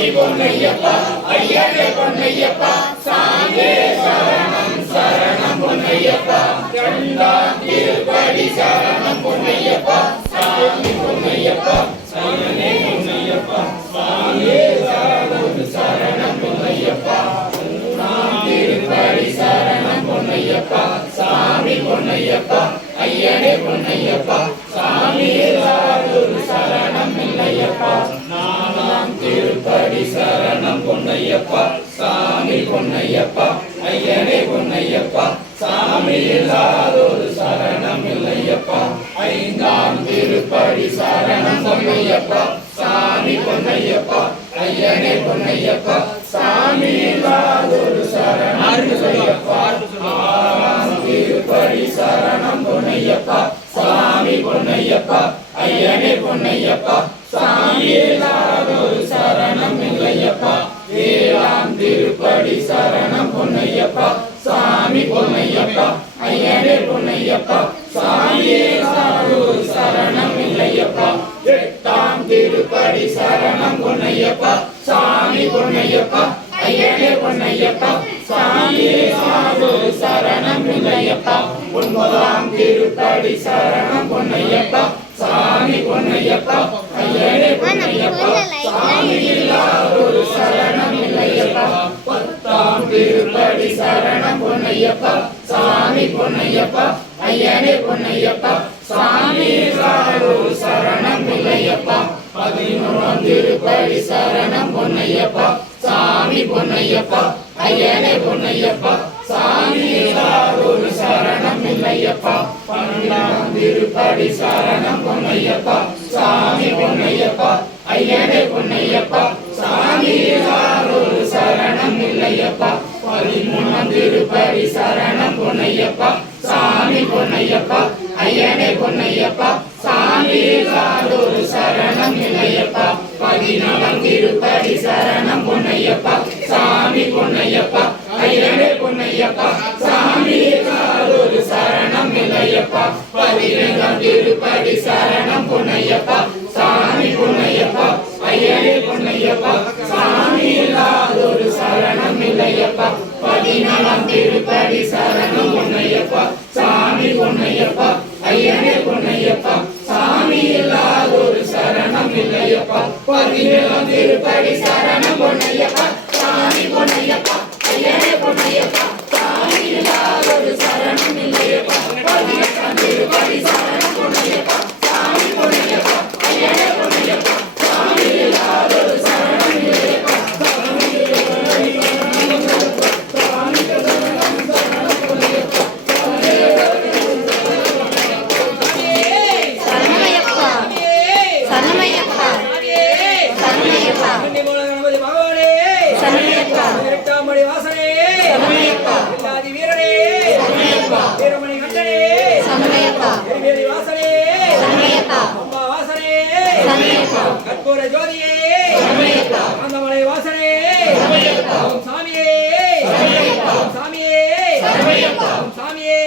சாமி பொன்னையப்பா ஐயனே பொன்னையப்பா சாமியே சரணம் சரணம் பொன்னையப்பா இரண்டாம் திருப்படி சரணம் பொன்னையப்பா சாமி பொன்னையப்பா ஐயனே பொன்னையப்பா சாமியே சரணம் சரணம் பொன்னையப்பா மூணாம் திருப்படி சரணம் பொன்னையப்பா சாமி பொன்னையப்பா ஐயனே பொன்னையப்பா சாமியே சரணம் இல்லையப்பா நாலாம் திருப்படி சரணம் பொன்னையப்பா சாமி பொன்னையப்பா ஐயனே பொன்னையப்பா சாமி இல்லாதொரு சரணம் இல்லையப்பா ஐந்தாம் திருப்படி சரணம் பொன்னையப்பா சாமி பொன்னையப்பா ஐயனே பொன்னையப்பா சாமி இல்லாதொரு சரணம் இல்லையப்பா ஆறாம் திருப்படி சரணம் பொன்னையப்பா சாமி பொன்னையப்பா ஐயனே பொன்னையப்பா சாமி இல்லாதொரு சரணம் இல்லையப்பா ஏழாம் திருப்படி சரணம் பொன்னையப்பா சாமி பொன்னையப்பா ஐயனே பொன்னையப்பா சாமி இல்லாதொரு சரணம் இல்லையப்பா எட்டாம் திருப்படி சரணம் பொன்னையப்பா சாமி பொன்னையப்பா ஐயனே பொன்னையப்பா சாமி இல்லாதொரு சரணம் இல்லையப்பா ஒன்பதாம் திருப்படி சரணம் பொன்னையப்பா சாமி பொன்னையப்பா ஐயனே பொன்னையப்பா சாமி இல்லாதொரு சரணம் இல்லையப்பா பத்தாம் திருப்படி சரணம் பொன்னையப்பா சாமி பொன்னையப்பா ஐயனே பொன்னையப்பா சாமி இல்லாதொரு சரணம் இல்லையப்பா பதினோராம் திருப்படி சரணம் பொன்னையப்பா சாமி பொன்னையப்பா ஐயனே பொன்னையப்பா சாமி இல்லாதொரு சரணம் இல்லையப்பா பன்னெண்டாம் திருப்படி சரணம் பொன்னையப்பா சாமி பொன்னையப்பா ஐயனே பொன்னையப்பா சாமி இல்லாதொரு சரணம் இல்லையப்பா பதிமூணாம் திருப்படி சரணம் பொன்னையப்பா சாமி பொன்னையப்பா ஐயனே பொன்னையப்பா சாமி இல்லாதொரு சரணம் இல்லையப்பா பதினாலாம் திருப்படி சரணம் பொன்னையப்பா சாமி பொன்னையப்பா ஐயனே பொன்னையப்பா சாமி இல்லாதொரு சரணம் இல்லையப்பா பதினைந்தாம் திருப்படி சரணம் பொன்னையப்பா சாமி பொன்னையப்பா ஐயனே பொன்னையப்பா சாமி இல்லாதொரு சரணம் இல்லையப்பா பதினாலாம் திருப்படி சரணம் பொன்னையப்பா சாமி பொன்னையப்பா ஐயனே பொன்னையப்பா சாமி இல்லாதொரு சரணம் இல்லையப்பா பதினேழாம் திருப்படி சரணம் பொன்னையப்பா சாமி பொன்னையப்பா ஐயனே பொன்னையப்பா சாமி இல்லாதொரு சரணம் இல்லையப்பா பதினெட்டாம் திருப்படி சரணம் பொன்னையப்பா சாமி பொன்னையப்பா ஐயனே பொன்னையப்பா சாமி இல்லாதொரு சரணம் இல்லையப்பா கற்பூர ஜோதியே ஆனந்தமலை வாசனே சாமியே சாமியே சாமியே